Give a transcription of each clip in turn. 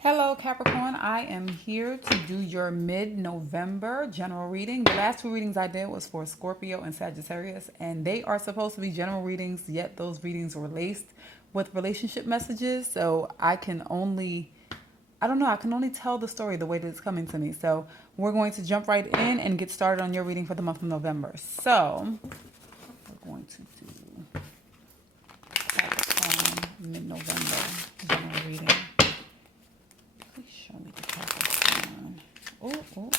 Hello, Capricorn. I am here to do your mid-November general reading. The last two readings I did was for Scorpio and Sagittarius, and they are supposed to be general readings, yet those readings were laced with relationship messages. So I don't know, I can only tell the story the way that it's coming to me. So we're going to jump right in and get started on your reading for the month of November. So we're going to do Capricorn mid-November general reading. Please show me the Capricorn. Oh.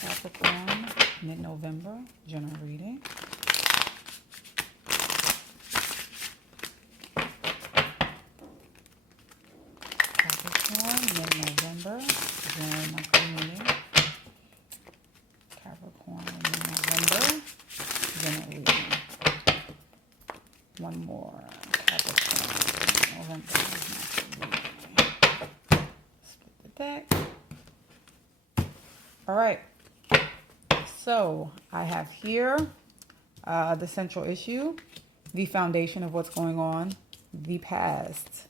Capricorn, mid-November, general reading. Capricorn, mid-November, general monthly reading. Capricorn, mid-November, general reading. One more. Capricorn, November, monthly reading. Split the deck. All right. So I have here the central issue, the foundation of what's going on, the past,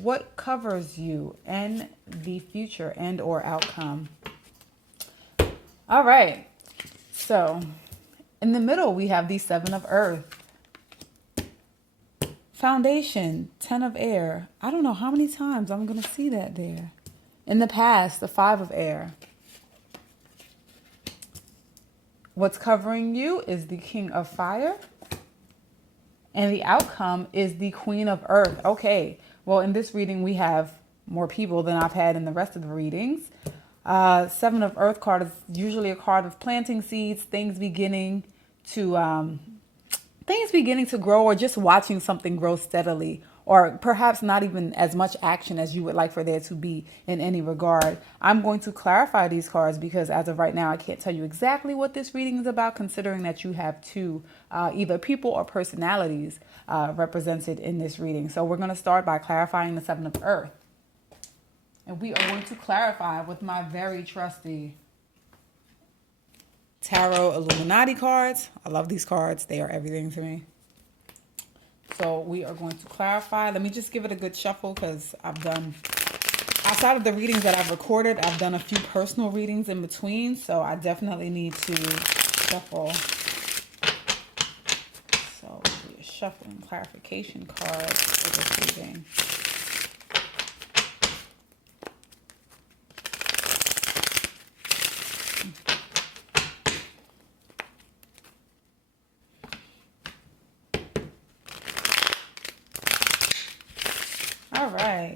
what covers you, and the future and or outcome. All right. So in the middle, we have the Seven of Earth. Foundation, Ten of Air. I don't know how many times I'm going to see that there. In the past, the Five of Air. What's covering you is the King of Fire. And the outcome is the Queen of Earth. Okay, well, in this reading, we have more people than I've had in the rest of the readings. Seven of Earth card is usually a card of planting seeds, things beginning to grow, or just watching something grow steadily, or perhaps not even as much action as you would like for there to be in any regard. I'm going to clarify these cards because as of right now, I can't tell you exactly what this reading is about, considering that you have two either people or personalities represented in this reading. So we're going to start by clarifying the Seven of Earth. And we are going to clarify with my very trusty Tarot Illuminati cards. I love these cards. They are everything to me. So we are going to clarify. Let me just give it a good shuffle because I've done, outside of the readings that I've recorded, I've done a few personal readings in between. So I definitely need to shuffle. So we're shuffling clarification cards for this reading. All right,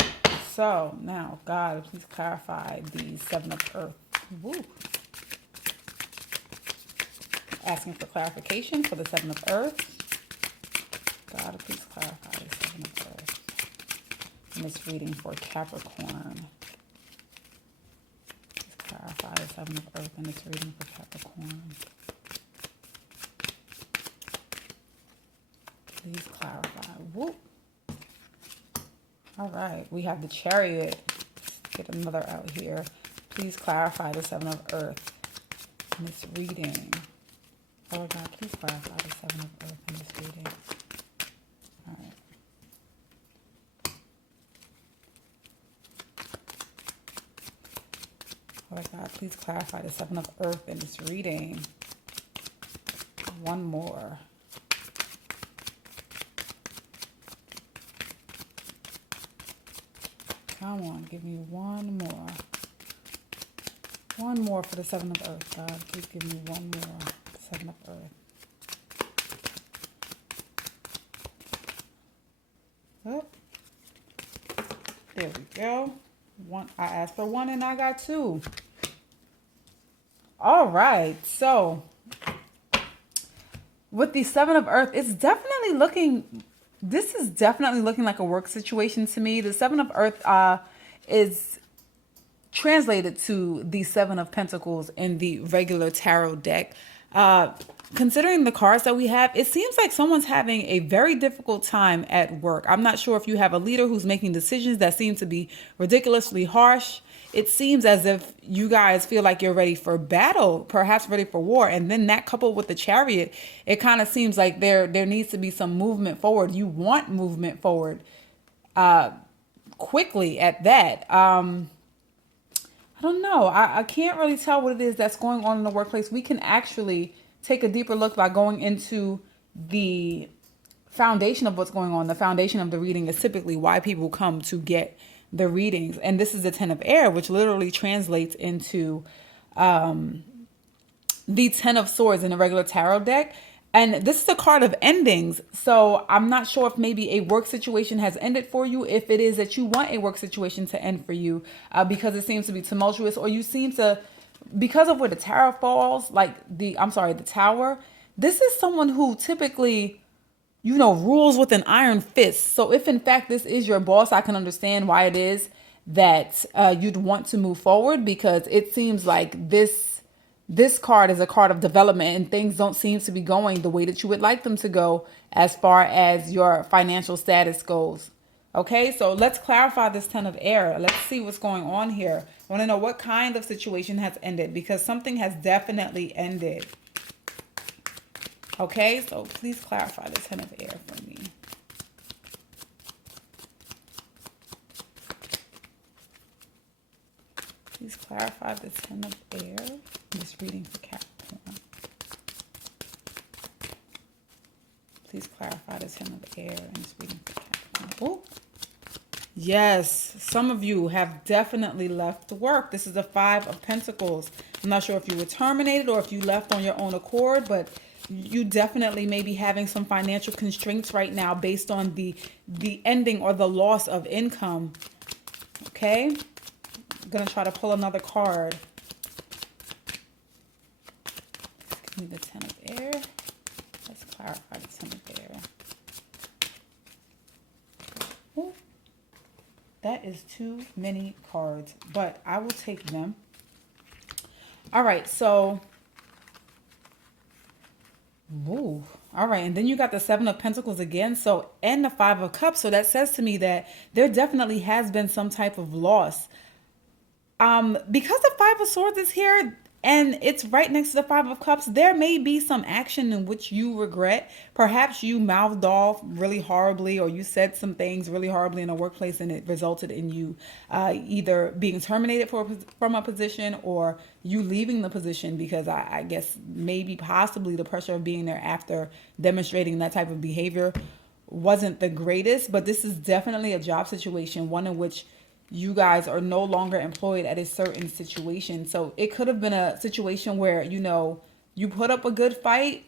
so now, God, please clarify the Seven of Earth. Woo. Asking for clarification for the Seven of Earth. God, please clarify the Seven of Earth. And this reading for Capricorn. Please clarify the Seven of Earth in this reading for Capricorn. Please clarify. Woo. All right, we have the Chariot. Let's get another out here. Please clarify the Seven of Earth in this reading. Oh God, please clarify the Seven of Earth in this reading. All right. Oh God, please clarify the Seven of Earth in this reading. One more. Come on, give me one more. One more for the Seven of Earth, God. Please give me one more. Seven of Earth. Oh, there we go. One. I asked for one and I got two. All right. So with the Seven of Earth, it's definitely looking... This is definitely looking like a work situation to me. The Seven of Earth is translated to the Seven of Pentacles in the regular tarot deck. Considering the cards that we have, it seems like someone's having a very difficult time at work. I'm not sure if you have a leader who's making decisions that seem to be ridiculously harsh. It seems as if you guys feel like you're ready for battle, perhaps ready for war. And then that coupled with the Chariot, it kind of seems like there needs to be some movement forward. You want movement forward. quickly at that. I don't know. I can't really tell what it is that's going on in the workplace. We can actually take a deeper look by going into the foundation of what's going on. The foundation of the reading is typically why people come to get the readings. And this is the Ten of Air, which literally translates into the Ten of Swords in a regular tarot deck. And this is a card of endings. So I'm not sure if maybe a work situation has ended for you. If it is that you want a work situation to end for you because it seems to be tumultuous, or you seem to, because of where the tarot falls, like the tower, this is someone who typically, rules with an iron fist. So if in fact this is your boss, I can understand why it is that you'd want to move forward, because it seems like this card is a card of development, and things don't seem to be going the way that you would like them to go as far as your financial status goes. Okay, so let's clarify this Ten of Air. Let's see what's going on here. I want to know what kind of situation has ended, because something has definitely ended. Okay, so please clarify the Ten of Air for me. Please clarify the Ten of Air. I'm just reading for Capricorn. Please clarify the Ten of Air. I'm just reading for Capricorn. Oh, yes. Some of you have definitely left work. This is the Five of Pentacles. I'm not sure if you were terminated or if you left on your own accord, but you definitely may be having some financial constraints right now based on the ending or the loss of income. Okay? I'm going to try to pull another card. Give me the Ten of Air. Let's clarify the Ten of Air. Ooh, that is too many cards, but I will take them. All right, so... Ooh. All right, and then you got the Seven of Pentacles again, so, and the Five of Cups. So that says to me that there definitely has been some type of loss. Because the Five of Swords is here and it's right next to the Five of Cups, there may be some action in which you regret. Perhaps you mouthed off really horribly, or you said some things really horribly in a workplace, and it resulted in you either being terminated from a position, or you leaving the position because I guess maybe possibly the pressure of being there after demonstrating that type of behavior wasn't the greatest. But this is definitely a job situation, one in which you guys are no longer employed at a certain situation. So it could have been a situation where, you put up a good fight,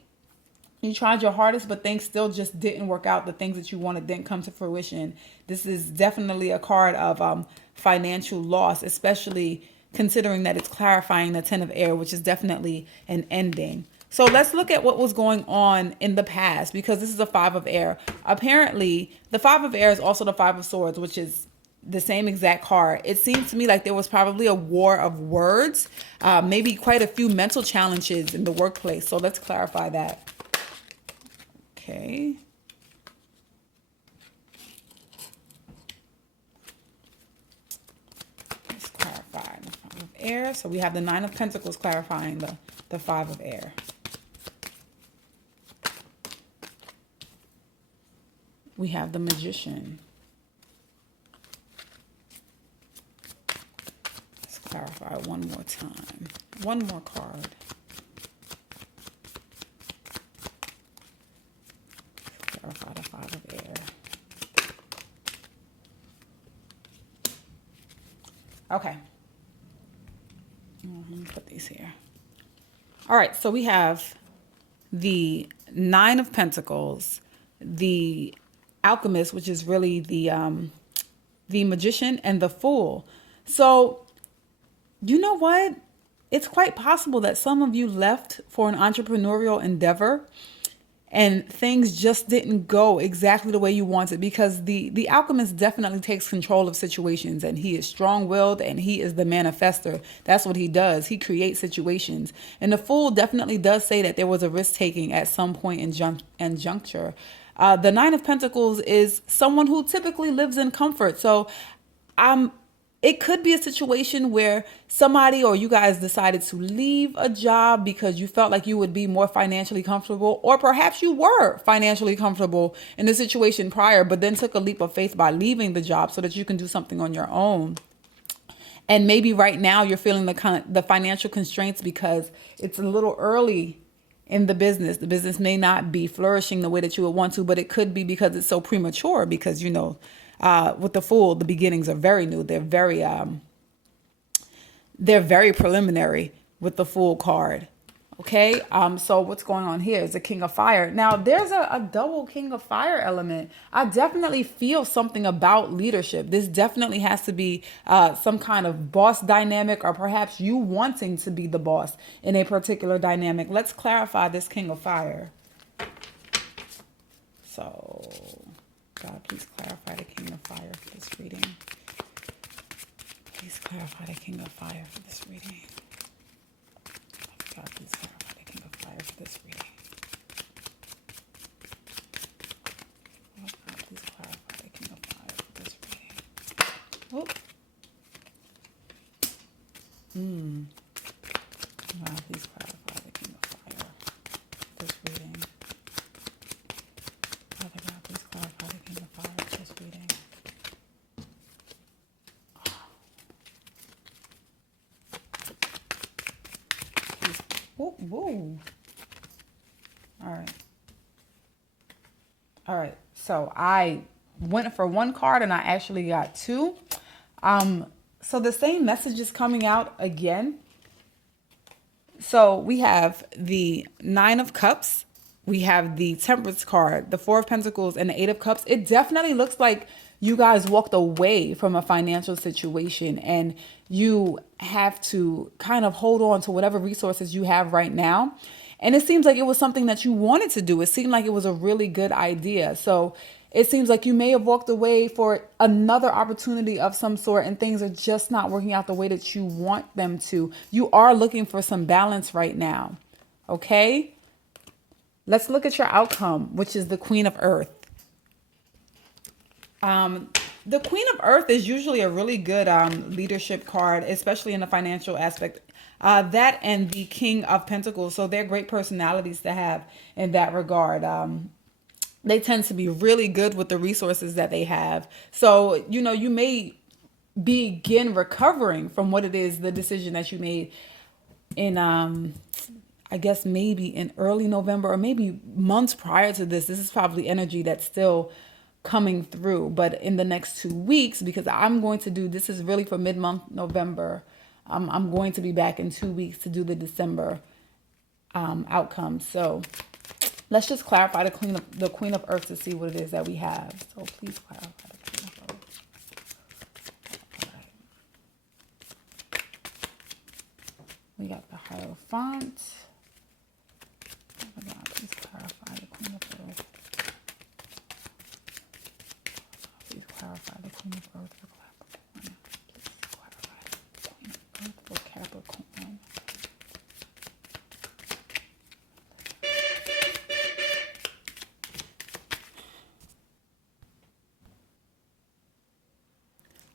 you tried your hardest, but things still just didn't work out. The things that you wanted didn't come to fruition. This is definitely a card of financial loss, especially considering that it's clarifying the Ten of Air, which is definitely an ending. So let's look at what was going on in the past, because this is a Five of Air. Apparently, the Five of Air is also the Five of Swords, which is the same exact card. It seems to me like there was probably a war of words, maybe quite a few mental challenges in the workplace. So let's clarify that. Okay. Let's clarify the Five of Air. So we have the Nine of Pentacles clarifying the Five of Air. We have the Magician. Clarify one more time. One more card. Clarify the Five of Air. Okay. Let me put these here. All right, so we have the Nine of Pentacles, the Alchemist, which is really the Magician, and the Fool. So you know what? It's quite possible that some of you left for an entrepreneurial endeavor and things just didn't go exactly the way you wanted, because the Alchemist definitely takes control of situations, and he is strong-willed, and he is the manifester. That's what he does. He creates situations. And the Fool definitely does say that there was a risk-taking at some point in juncture. The Nine of Pentacles is someone who typically lives in comfort. So it could be a situation where somebody or you guys decided to leave a job because you felt like you would be more financially comfortable, or perhaps you were financially comfortable in the situation prior, but then took a leap of faith by leaving the job so that you can do something on your own. And maybe right now you're feeling the financial constraints because it's a little early in the business. The business may not be flourishing the way that you would want to, but it could be because it's so premature. Because with the Fool, the beginnings are very new. They're very preliminary with the Fool card. Okay, so what's going on here is the King of Fire. Now, there's a double King of Fire element. I definitely feel something about leadership. This definitely has to be some kind of boss dynamic, or perhaps you wanting to be the boss in a particular dynamic. Let's clarify this King of Fire. So, God, please clarify the King of Fire for this reading. Please clarify the King of Fire for this reading. God, please clarify the King of Fire for this reading. Oh, God, please clarify the King of Fire for this reading. Oh. God, please clarify the King of Fire for this reading. Father God, please clarify the King of Fire for this reading. Whoa, whoa. All right. So I went for one card and I actually got two. So the same message is coming out again. So we have the Nine of Cups. We have the Temperance card, the Four of Pentacles, and the Eight of Cups. It definitely looks like you guys walked away from a financial situation and you have to kind of hold on to whatever resources you have right now. And it seems like it was something that you wanted to do. It seemed like it was a really good idea. So it seems like you may have walked away for another opportunity of some sort and things are just not working out the way that you want them to. You are looking for some balance right now. Okay? Let's look at your outcome, which is the Queen of Earth. The Queen of Earth is usually a really good leadership card, especially in the financial aspect. That and the King of Pentacles. So they're great personalities to have in that regard. They tend to be really good with the resources that they have. So, you may begin recovering from what it is, the decision that you made in, I guess maybe in early November or maybe months prior to this. This is probably energy that's still coming through, but in the next 2 weeks, because I'm going to do, this is really for mid-month November. I'm going to be back in 2 weeks to do the December outcome. So let's just clarify the Queen of Earth to see what it is that we have. So please clarify the Queen of Earth. All right. We got the Hierophant. Oh my God, please clarify the Queen of Earth. Please clarify the Queen of Earth for Capricorn. Please clarify the Queen of Earth for Capricorn.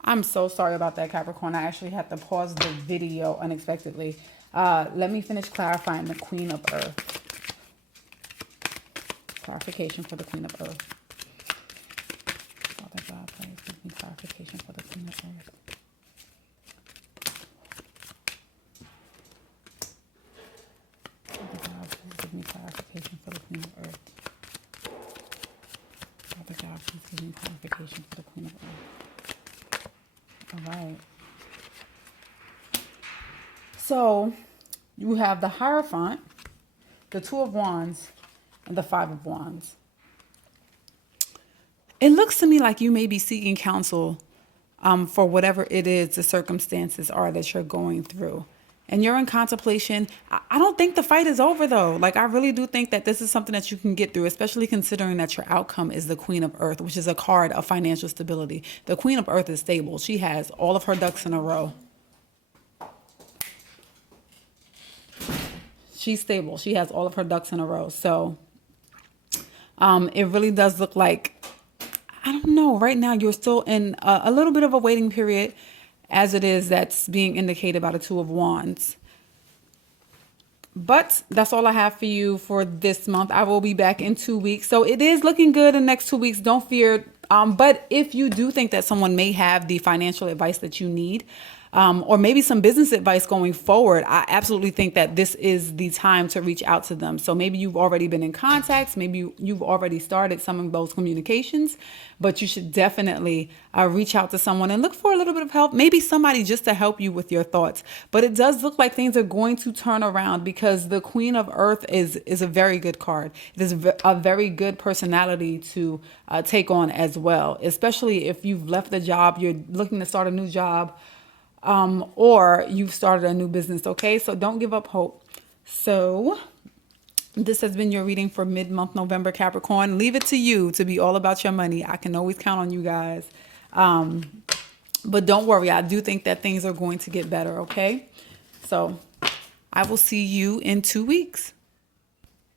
I'm so sorry about that, Capricorn. I actually had to pause the video unexpectedly. Let me finish clarifying the Queen of Earth. Clarification for the Queen of Earth. Father God, please give me clarification for the Queen of Earth. Father God, please give me clarification for the Queen of Earth. Father God, please give me clarification for the Queen of Earth. All right. So you have the Hierophant, the Two of Wands, and the Five of Wands. It looks to me like you may be seeking counsel for whatever it is the circumstances are that you're going through. And you're in contemplation. I don't think the fight is over, though. Like, I really do think that this is something that you can get through, especially considering that your outcome is the Queen of Earth, which is a card of financial stability. The Queen of Earth is stable. She has all of her ducks in a row. She's stable. She has all of her ducks in a row. So it really does look like, I don't know, right now you're still in a little bit of a waiting period. as it is that's being indicated by the Two of Wands. But that's all I have for you for this month. I will be back in 2 weeks. So it is looking good in the next 2 weeks. Don't fear. But if you do think that someone may have the financial advice that you need, or maybe some business advice going forward, I absolutely think that this is the time to reach out to them. So maybe you've already been in contact, maybe you've already started some of those communications, but you should definitely reach out to someone and look for a little bit of help, maybe somebody just to help you with your thoughts. But it does look like things are going to turn around because the Queen of Earth is a very good card. It is a very good personality to take on as well, especially if you've left the job, you're looking to start a new job, or you've started a new business. Okay, so don't give up hope. So this has been your reading for mid-month November, Capricorn. Leave it to you to be all about your money. I can always count on you guys. But don't worry, I do think that things are going to get better. Okay, so I will see you in 2 weeks.